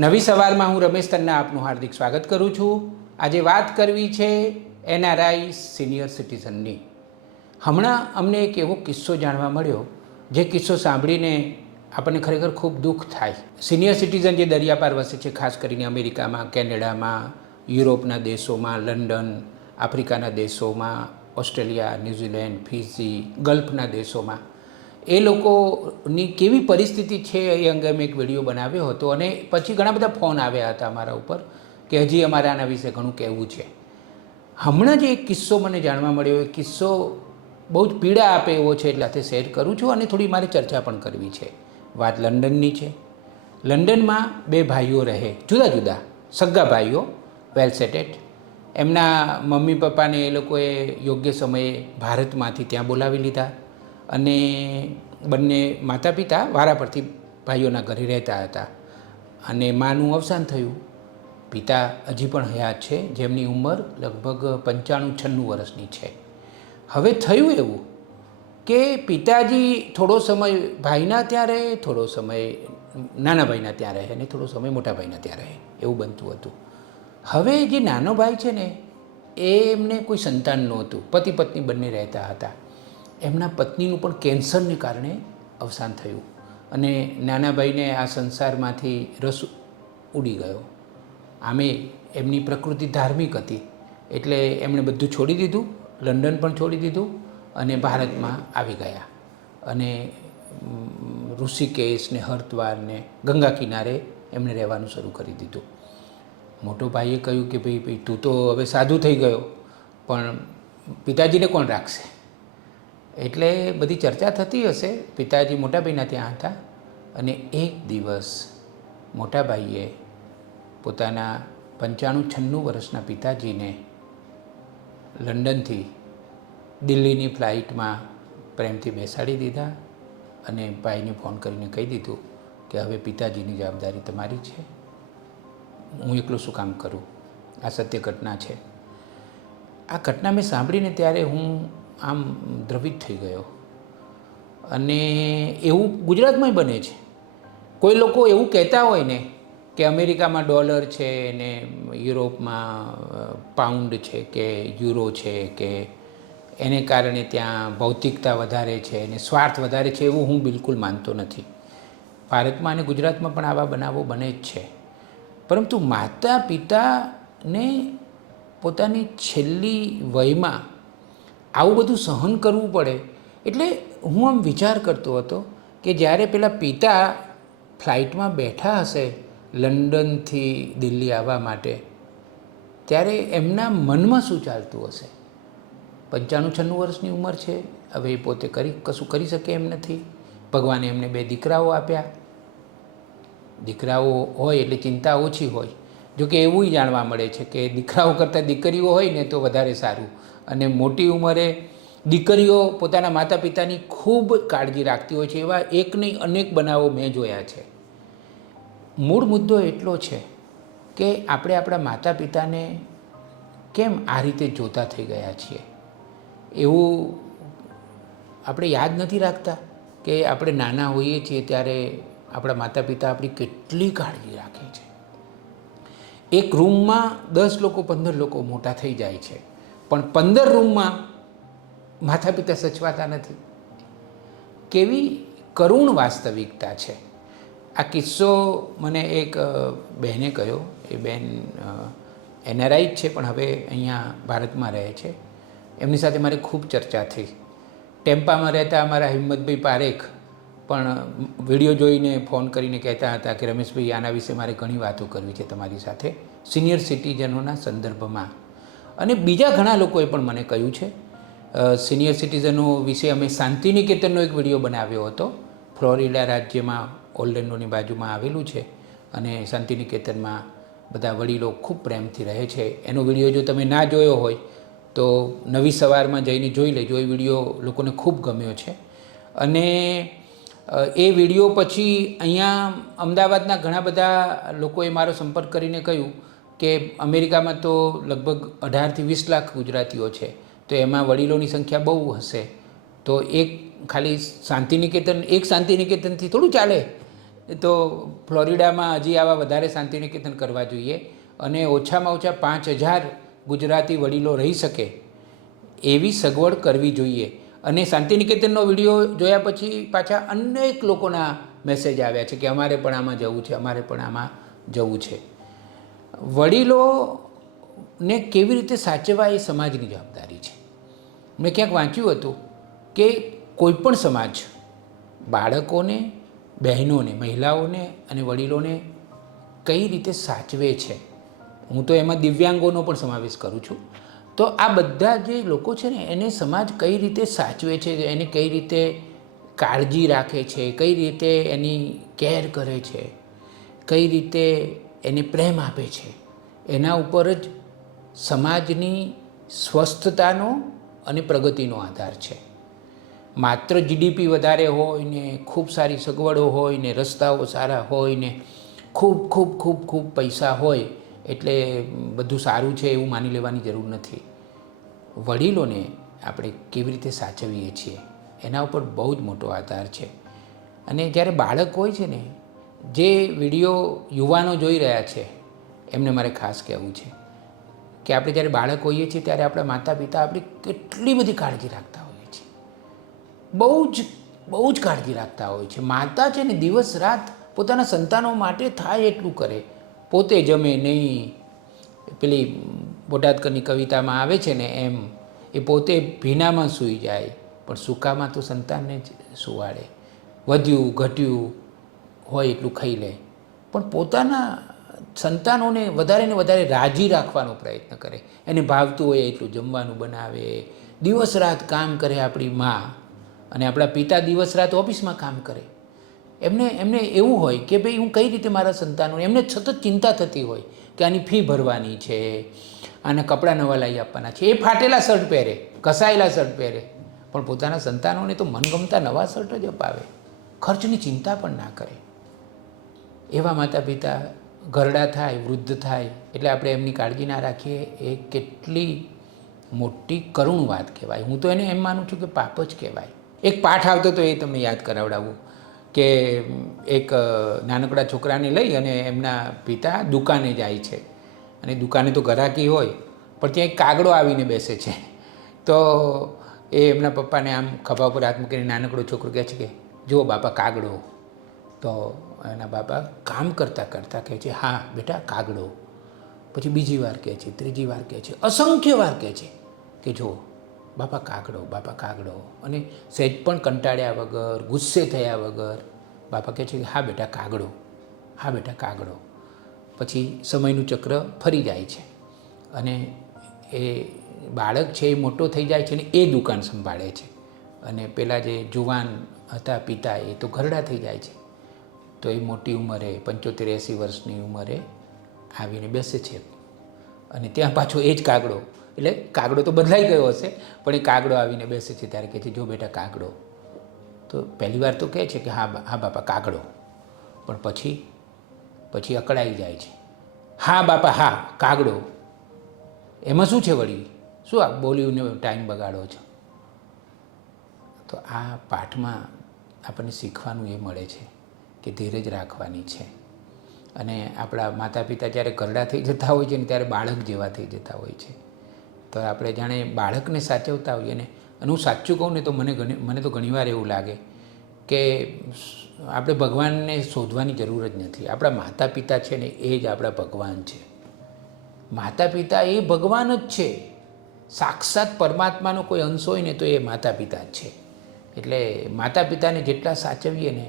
નવી સવારમાં હું રમેશ તન્ના આપનું હાર્દિક સ્વાગત કરું છું। આજે વાત કરવી છે એનઆરઆઈ સિનિયર સિટીઝનની। હમણાં અમને એક એવો કિસ્સો જાણવા મળ્યો જે કિસ્સો સાંભળીને આપણને ખરેખર ખૂબ દુઃખ થાય। સિનિયર સિટીઝન જે દરિયાપાર વસે છે, ખાસ કરીને અમેરિકામાં, કેનેડામાં, યુરોપના દેશોમાં, લંડન, આફ્રિકાના દેશોમાં, ઓસ્ટ્રેલિયા, ન્યૂઝીલેન્ડ, ફિજી, ગલ્ફના દેશોમાં એ લોકોની કેવી પરિસ્થિતિ છે એ અંગે મેં એક વિડીયો બનાવ્યો હતો અને પછી ઘણા બધા ફોન આવ્યા હતા અમારા ઉપર કે હજી અમારે આના વિશે ઘણું કહેવું છે। હમણાં જે એક કિસ્સો મને જાણવા મળ્યો, એ કિસ્સો બહુ જ પીડા આપે એવો છે, એટલે તે શેર કરું છું અને થોડી મારે ચર્ચા પણ કરવી છે। વાત લંડનની છે। લંડનમાં બે ભાઈઓ રહે, જુદા જુદા સગા ભાઈઓ, વેલ સેટેડ। એમના મમ્મી પપ્પાને એ લોકોએ યોગ્ય સમયે ભારતમાંથી ત્યાં બોલાવી લીધા અને બંને માતા પિતા વારા પરથી ભાઈઓના ઘરે રહેતા હતા અને માનું અવસાન થયું। પિતા હજી પણ હયાત છે, જેમની ઉંમર લગભગ 95-96 વર્ષની છે। હવે થયું એવું કે પિતાજી થોડો સમય ભાઈના ત્યાં રહે, થોડો સમય નાના ભાઈના ત્યાં રહે અને થોડો સમય મોટા ભાઈના ત્યાં રહે, એવું બનતું હતું। હવે જે નાનો ભાઈ છે ને, એમને કોઈ સંતાન નહોતું, પતિ પત્ની બંને રહેતા હતા। એમના પત્નીનું પણ કેન્સરને કારણે અવસાન થયું અને નાના ભાઈને આ સંસારમાંથી રસ ઉડી ગયો। આમે એમની પ્રકૃતિ ધાર્મિક હતી, એટલે એમણે બધું છોડી દીધું, લંડન પણ છોડી દીધું અને ભારતમાં આવી ગયા અને ઋષિકેશ ને હરિદ્વાર ને ગંગા કિનારે એમણે રહેવાનું શરૂ કરી દીધું। મોટો ભાઈએ કહ્યું કે ભાઈ તું તો હવે સાધુ થઈ ગયો, પણ પિતાજીને કોણ રાખશે? એટલે બધી ચર્ચા થતી હશે। પિતાજી મોટા ભાઈના ત્યાં હતા અને એક દિવસ મોટા ભાઈએ પોતાના 95-96 વર્ષના પિતાજીને લંડનથી દિલ્હીની ફ્લાઇટમાં પ્રેમથી બેસાડી દીધા અને ભાઈને ફોન કરીને કહી દીધું કે હવે પિતાજીની જવાબદારી તમારી છે, હું એકલો શું કામ કરું? આ સત્ય ઘટના છે। આ ઘટના મેં સાંભળીને ત્યારે હું આમ દ્રવિત થઈ ગયો અને એવું ગુજરાતમાંય બને છે। કોઈ લોકો એવું કહેતા હોય ને કે અમેરિકામાં ડોલર છે ને યુરોપમાં પાઉન્ડ છે કે યુરો છે કે એને કારણે ત્યાં ભૌતિકતા વધારે છે અને સ્વાર્થ વધારે છે, એવું હું બિલકુલ માનતો નથી। ભારતમાં અને ગુજરાતમાં પણ આવા બનાવો બને જ છે, પરંતુ માતા પિતાને પોતાની છેલ્લી વયમાં આવું બધું સહન કરવું પડે, એટલે હું આમ વિચાર કરતો હતો કે જ્યારે પેલા પિતા ફ્લાઇટમાં બેઠા હશે લંડનથી દિલ્હી આવવા માટે, ત્યારે એમના મનમાં શું ચાલતું હશે? 95-96 વર્ષની ઉંમર છે, હવે એ પોતે કશું કરી શકે એમ નથી। ભગવાને એમને 2 દીકરાઓ આપ્યા। દીકરાઓ હોય એટલે ચિંતા ઓછી હોય, જોકે એવું જાણવા મળે છે કે દીકરાઓ કરતાં દીકરીઓ હોય ને તો વધારે સારું, અને મોટી ઉંમરે દીકરીઓ પોતાના માતા પિતાની ખૂબ કાળજી રાખતી હોય છે। એવા એક નહીં અનેક બનાવો મેં જોયા છે। મૂળ મુદ્દો એટલો છે કે આપણે આપણા માતા પિતાને કેમ આ રીતે જોતા થઈ ગયા છીએ? એવું આપણે યાદ નથી રાખતા કે આપણે નાના હોઈએ છીએ ત્યારે આપણા માતા પિતા આપણી કેટલી કાળજી રાખે છે। એક રૂમમાં 10 લોકો 15 લોકો મોટા થઈ જાય છે, પણ 15 રૂમમાં માતા પિતા સચવાતા નથી। કેવી કરુણ વાસ્તવિકતા છે। આ કિસ્સો મને એક બહેને કહ્યો। એ બહેન એનઆરઆઈ જ છે, પણ હવે અહીંયા ભારતમાં રહે છે। એમની સાથે મારી ખૂબ ચર્ચા થઈ। ટેમ્પામાં રહેતા અમારા હિંમતભાઈ પારેખ પણ વિડીયો જોઈને ફોન કરીને કહેતા હતા કે રમેશભાઈ, આના વિશે મારે ઘણી વાતો કરવી છે તમારી સાથે, સિનિયર સિટીઝનોના સંદર્ભમાં। અને બીજા ઘણા લોકોએ પણ મને કહ્યું છે। સિનિયર સિટીઝનો વિશે અમે શાંતિનિકેતનનો એક વિડીયો બનાવ્યો હતો। ફ્લોરિડા રાજ્યમાં ઓર્લેન્ડોની બાજુમાં આવેલું છે અને શાંતિનિકેતનમાં બધા વડીલો ખૂબ પ્રેમથી રહે છે। એનો વિડીયો જો તમે ના જોયો હોય તો નવી સવારમાં જઈને જોઈ લેજો। એ વિડીયો લોકોને ખૂબ ગમ્યો છે અને એ વિડીયો પછી અહીંયા અમદાવાદના ઘણા બધા લોકોએ મારો સંપર્ક કરીને કહ્યું કે અમેરિકામાં તો લગભગ 18થી 20 લાખ ગુજરાતીઓ છે, તો એમાં વડીલોની સંખ્યા બહુ હશે, તો એક ખાલી શાંતિનિકેતન, એક શાંતિનિકેતનથી થોડું ચાલે। તો ફ્લોરિડામાં હજી આવા વધારે શાંતિનિકેતન કરવા જોઈએ અને ઓછામાં ઓછા 5,000 ગુજરાતી વડીલો રહી શકે એવી સગવડ કરવી જોઈએ. અને શાંતિનિકેતનનો વિડીયો જોયા પછી પાછા અનેક લોકોના મેસેજ આવ્યા છે કે અમારે પણ આમાં જવું છે, અમારે પણ આમાં જવું છે. વડીલોને કેવી રીતે સાચવવા એ સમાજની જવાબદારી છે. મેં ક્યાંક વાંચ્યું હતું કે કોઈપણ સમાજ બાળકોને, બહેનોને, મહિલાઓને અને વડીલોને કઈ રીતે સાચવે છે, હું તો એમાં દિવ્યાંગોનો પણ સમાવેશ કરું છું, તો આ બધા જે લોકો છે ને એને સમાજ કઈ રીતે સાચવે છે, એને કઈ રીતે કાળજી રાખે છે, કઈ રીતે એની કેર કરે છે, કઈ રીતે એને પ્રેમ આપે છે, એના ઉપર જ સમાજની સ્વસ્થતાનો અને પ્રગતિનો આધાર છે. માત્ર જીડીપી વધારે હોય ને ખૂબ સારી સગવડો હોય ને રસ્તાઓ સારા હોય ને ખૂબ પૈસા હોય એટલે બધું સારું છે એવું માની લેવાની જરૂર નથી. વડીલોને આપણે કેવી રીતે સાચવીએ છીએ એના ઉપર બહુ જ મોટો આધાર છે. અને જ્યારે બાળક હોય છે ને, જે વિડીયો યુવાનો જોઈ રહ્યા છે એમને મારે ખાસ કહેવું છે કે આપણે જ્યારે બાળક હોઈએ છીએ ત્યારે આપણા માતા પિતા આપણી કેટલી બધી કાળજી રાખતા હોઈએ છીએ, બહુ જ કાળજી રાખતા હોય છે. માતા છે ને દિવસ રાત પોતાના સંતાનો માટે થાય એટલું કરે, પોતે જમે નહીં. પેલી બોટાદકરની કવિતામાં આવે છે ને એમ, એ પોતે ભીનામાં સૂઈ જાય પણ સૂકામાં તો સંતાનને જ સુવાડે. વધ્યું ઘટ્યું હોય એટલું ખાઈ લે પણ પોતાના સંતાનોને વધારે ને વધારે રાજી રાખવાનો પ્રયત્ન કરે. એને ભાવતું હોય એટલું જમવાનું બનાવે, દિવસ રાત કામ કરે આપણી મા. અને આપણા પિતા દિવસ રાત ઓફિસમાં કામ કરે. એમને એવું હોય કે ભાઈ હું કઈ રીતે મારા સંતાનોને, એમને સતત ચિંતા થતી હોય કે આની ફી ભરવાની છે, આને કપડાં નવા લાવી આપવાના છે. એ ફાટેલા શર્ટ પહેરે, ઘસાયેલા શર્ટ પહેરે, પણ પોતાના સંતાનોને તો મનગમતા નવા શર્ટ જ અપાવે, ખર્ચની ચિંતા પણ ના કરે. એવા માતા પિતા ઘરડા થાય, વૃદ્ધ થાય એટલે આપણે એમની કાળજી ના રાખીએ એ કેટલી મોટી કરુણ વાત કહેવાય. હું તો એને એમ માનું છું કે પાપ જ કહેવાય. એક પાઠ આવતો તો એ તમને યાદ કરાવડાવું કે એક નાનકડા છોકરાને લઈ અને એમના પિતા દુકાને જાય છે અને દુકાને તો ઘરાકી હોય પણ ત્યાં એક કાગડો આવીને બેસે છે. તો એ એમના પપ્પાને આમ ખભા ઉપર હાથ મૂકીને નાનકડો છોકરો કહે છે કે જુઓ બાપા કાગડો. તો એના બાપા કામ કરતાં કહે છે હા બેટા કાગડો. પછી બીજી વાર કહે છે, ત્રીજી વાર કહે છે, અસંખ્ય વાર કહે છે કે જુઓ બાપા કાગડો, બાપા કાગડો. અને સહેજ પણ કંટાળ્યા વગર, ગુસ્સે થયા વગર બાપા કહે છે કે હા બેટા કાગડો, હા બેટા કાગડો. પછી સમયનું ચક્ર ફરી જાય છે અને એ બાળક છે એ મોટો થઈ જાય છે ને એ દુકાન સંભાળે છે અને પેલા જે જુવાન હતા પિતા એ તો ઘરડા થઈ જાય છે. તો એ મોટી ઉંમરે 75-80 વર્ષની ઉંમરે આવીને બેસે છે અને ત્યાં પાછો એ જ કાગડો, એટલે કાગડો તો બદલાઈ ગયો હશે પણ એ કાગડો આવીને બેસે છે. ત્યારે કહે છે જો બેટા કાગડો. તો પહેલી વાર તો કહે છે કે હા બાપા કાગડો, પણ પછી અકળાઈ જાય છે. હા બાપા હા કાગડો. એમાં શું છે વળી, શું આ બોલીને ટાઈમ બગાડો છો? તો આ પાઠમાં આપણને શીખવાનું એ મળે છે કે ધીરજ રાખવાની છે. અને આપણા માતા પિતા જ્યારે ઘરડા થઈ જતા હોય છે ને ત્યારે બાળક જેવા થઈ જતા હોય છે. તો આપણે જાણે બાળકને સાચવતા હોઈએ ને. અને હું સાચું કહું ને તો મને તો ઘણીવાર એવું લાગે કે આપણે ભગવાનને શોધવાની જરૂર જ નથી. આપણા માતા પિતા છે ને એ જ આપણા ભગવાન છે. માતા પિતા એ ભગવાન જ છે. સાક્ષાત પરમાત્માનો કોઈ અંશ હોય ને તો એ માતા પિતા જ છે. એટલે માતા પિતાને જેટલા સાચવીએ ને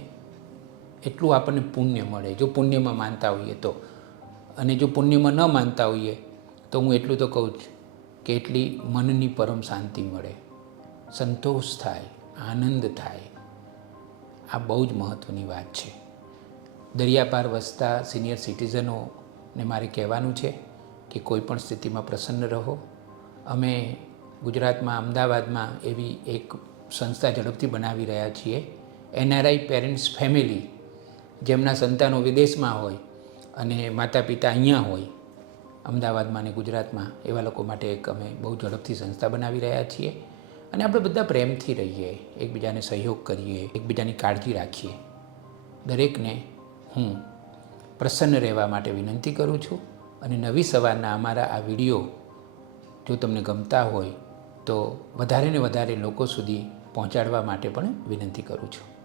એટલું આપણને પુણ્ય મળે, જો પુણ્યમાં માનતા હોઈએ તો. અને જો પુણ્યમાં ન માનતા હોઈએ તો હું એટલું તો કહું જ કે એટલી મનની પરમ શાંતિ મળે, સંતોષ થાય, આનંદ થાય. આ બહુ જ મહત્ત્વની વાત છે. દરિયાપાર વસતા સિનિયર સિટીઝનોને મારે કહેવાનું છે કે કોઈ પણ સ્થિતિમાં પ્રસન્ન રહો. અમે ગુજરાતમાં અમદાવાદમાં એવી એક સંસ્થા ઝડપથી બનાવી રહ્યા છીએ, NRI પેરેન્ટ્સ ફેમિલી, જેમના સંતાનો વિદેશમાં હોય અને માતા પિતા અહીંયા હોય અમદાવાદમાં અને ગુજરાતમાં. એવા લોકો માટે એક અમે બહુ ઝડપથી સંસ્થા બનાવી રહ્યા છીએ. અને આપણે બધા પ્રેમથી રહીએ, એકબીજાને સહયોગ કરીએ, એકબીજાની કાળજી રાખીએ. દરેકને હું પ્રસન્ન રહેવા માટે વિનંતી કરું છું અને નવી સવારના અમારા આ વિડીયો જો તમને ગમતા હોય તો વધારે ને વધારે લોકો સુધી પહોંચાડવા માટે પણ વિનંતી કરું છું.